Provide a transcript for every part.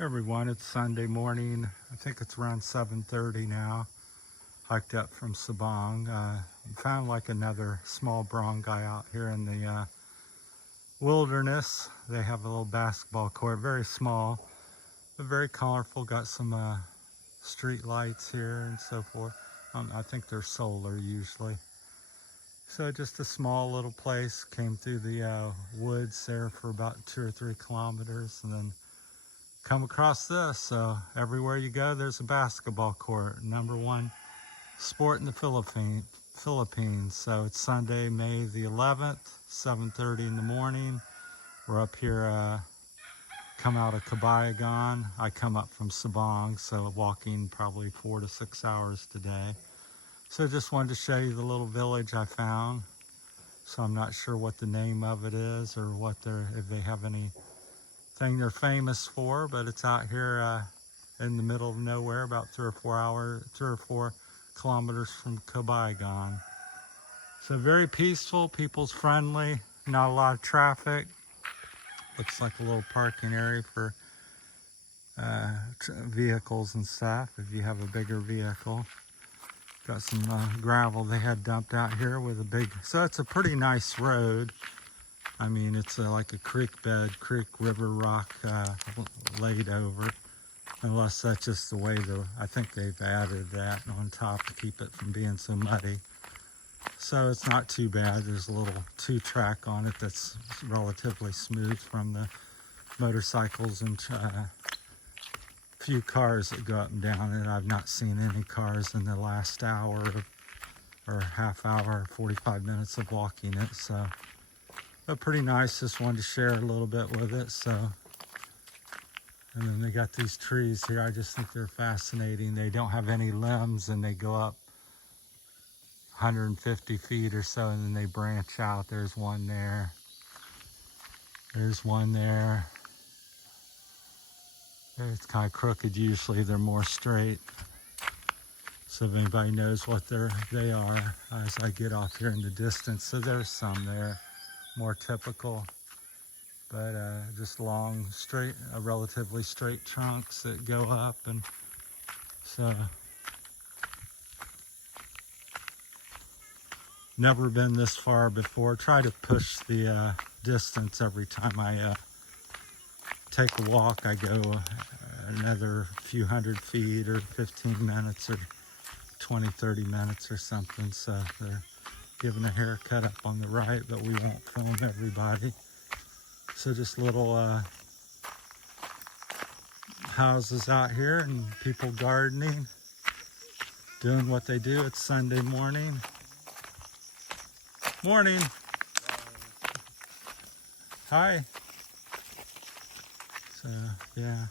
Everyone, it's Sunday morning. I think it's around 7:30 now. Hiked up from Sabang. Found like another small barangay out here in the wilderness. They have a little basketball court, very small, but very colorful. Got some street lights here and so forth. I think they're solar usually. So just a small little place. Came through the woods there for about 2 or 3 kilometers and then come across this. So everywhere you go, there's a basketball court. Number one sport in the Philippines. So it's Sunday, May the 11th, 7:30 in the morning. We're up here, come out of Cabayugan. I come up from Sabang, so walking probably 4 to 6 hours today. So just wanted to show you the little village I found. So I'm not sure what the name of it is or if they have anything they're famous for, but it's out here in the middle of nowhere, about 3 or 4 kilometers from Cabayugan. So very peaceful, people's friendly, not a lot of traffic. Looks like a little parking area for vehicles and stuff if you have a bigger vehicle. Got some gravel they had dumped out here with a big, so it's a pretty nice road. I mean, it's like a creek river rock laid over, unless that's just the way I think they've added that on top to keep it from being so muddy. So it's not too bad. There's a little 2-track on it that's relatively smooth from the motorcycles and few cars that go up and down it. I've not seen any cars in the last hour or half hour, 45 minutes of walking it. So, but pretty nice. Just wanted to share a little bit with it. So, and then they got these trees here. I just think they're fascinating. They don't have any limbs and they go up 150 feet or so and then they branch out. There's one there. There's one there. It's kind of crooked usually. They're more straight. So if anybody knows what they are as I get off here in the distance. So there's some there, more typical. But just long, straight, relatively straight trunks that go up. And so never been this far before. Try to push the distance every time I take a walk. I go another few hundred feet or 15 minutes or 20, 30 minutes or something. So they're giving a haircut up on the right, but we won't film everybody. So just little houses out here and people gardening, doing what they do. It's Sunday morning. Morning. Hi. So yeah,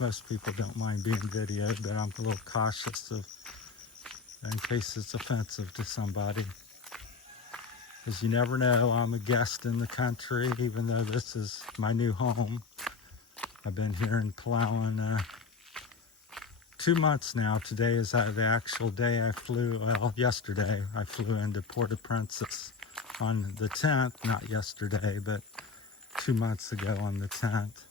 most people don't mind being videoed, but I'm a little cautious in case it's offensive to somebody. Because you never know, I'm a guest in the country, even though this is my new home. I've been here in Palawan 2 months now. Today is the actual day I flew, well, yesterday I flew into Port-au-Prince on the 10th, not yesterday, but 2 months ago on the 10th.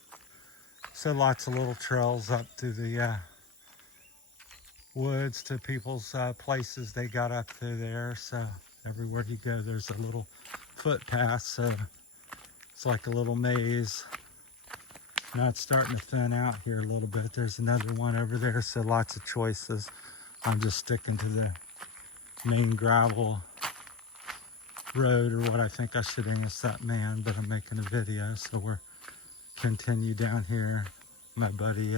So lots of little trails up through the woods to people's places they got up through there. So everywhere you go, there's a little footpath. So it's like a little maze. Now it's starting to thin out here a little bit. There's another one over there. So lots of choices. I'm just sticking to the main gravel road, or what I think I should intercept man, but I'm making a video. So we're continue down here. My buddy,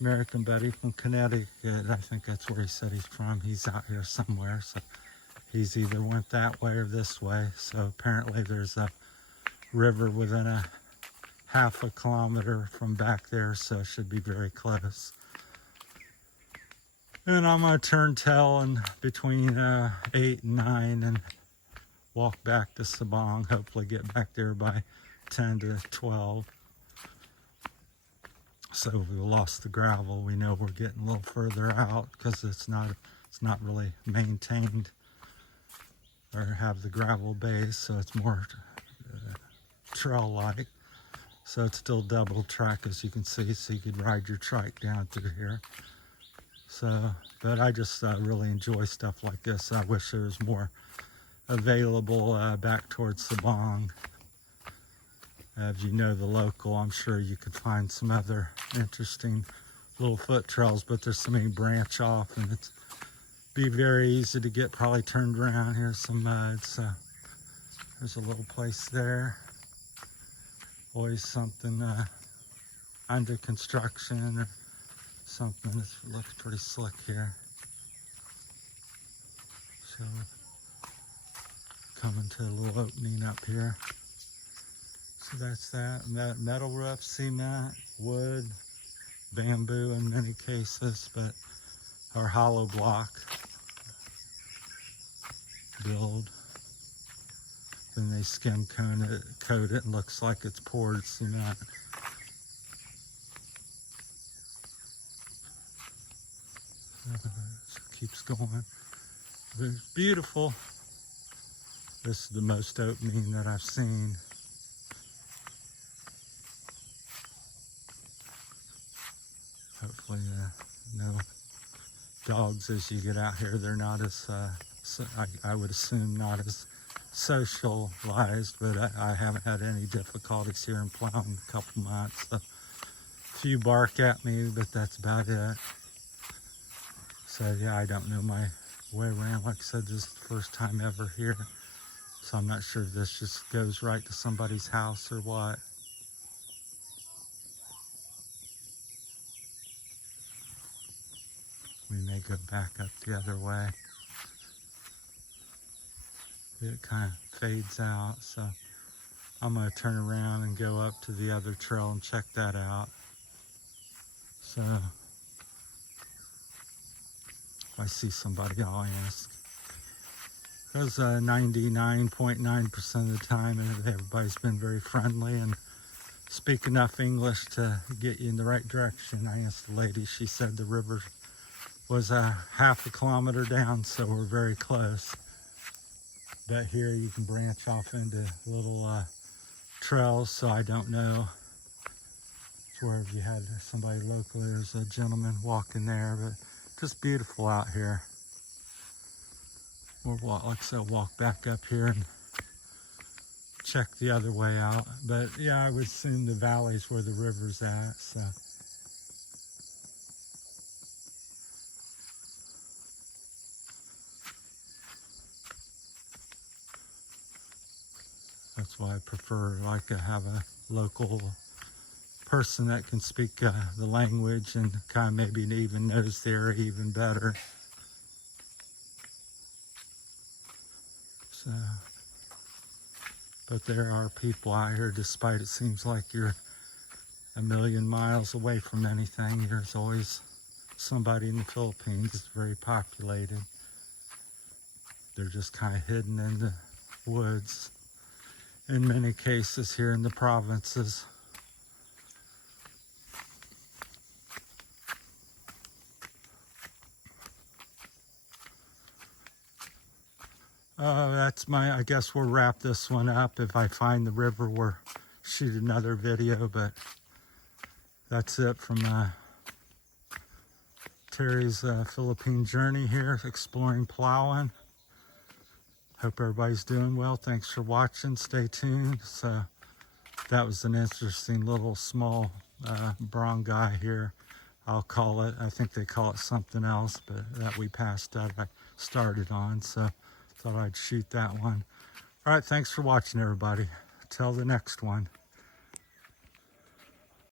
American buddy from Connecticut, I think that's where he said he's from. He's out here somewhere, so he's either went that way or this way. So apparently there's a river within a half a kilometer from back there, so it should be very close. And I'm gonna turn tail in between 8 and 9 and walk back to Sabang, hopefully get back there by 10 to 12. So we lost the gravel. We know we're getting a little further out because it's not really maintained or have the gravel base, so it's more trail-like. So it's still double track, as you can see, so you could ride your trike down through here. So, but I just really enjoy stuff like this. I wish there was more available back towards Sabong. If you know the local, I'm sure you could find some other interesting little foot trails, but there's so many branch off, and it's be very easy to get probably turned around. Here's some mud, so there's a little place there. Always something under construction or something. It looks pretty slick here. So coming to a little opening up here. So that's that. Metal roof, cement, wood, bamboo in many cases, but our hollow block build. Then they skim coat it and looks like it's poured cement. So it keeps going. But it's beautiful. This is the most opening that I've seen. Hopefully no dogs as you get out here. They're not as, I would assume not as socialized, but I haven't had any difficulties here in Palawan in a couple months. So a few bark at me, but that's about it. So yeah, I don't know my way around. Like I said, this is the first time ever here. So I'm not sure if this just goes right to somebody's house or what. We may go back up the other way. It kind of fades out, so I'm going to turn around and go up to the other trail and check that out. So if I see somebody, I'll ask. Because 99.9% of the time, everybody's been very friendly and speak enough English to get you in the right direction. I asked the lady, she said the river was half a kilometer down, so we're very close. But here you can branch off into little trails, so I don't know where if you had somebody local. There's a gentleman walking there, but just beautiful out here. We'll walk, like I said, walk back up here and check the other way out. But yeah, I would assume the valley's where the river's at, so. That's why I prefer like to have a local person that can speak the language and kind of maybe even knows the area even better. So, but there are people out here, despite it seems like you're a million miles away from anything. There's always somebody in the Philippines. It's very populated. They're just kind of hidden in the woods in many cases here in the provinces. I guess we'll wrap this one up. If I find the river, we'll shoot another video, but that's it from Terry's Philippine journey here, exploring Palawan. Hope everybody's doing well. Thanks for watching. Stay tuned. So that was an interesting little small barangay here, I'll call it. I think they call it something else, but that we passed out, I started on, so thought I'd shoot that one. All right, thanks for watching, everybody. Till the next one.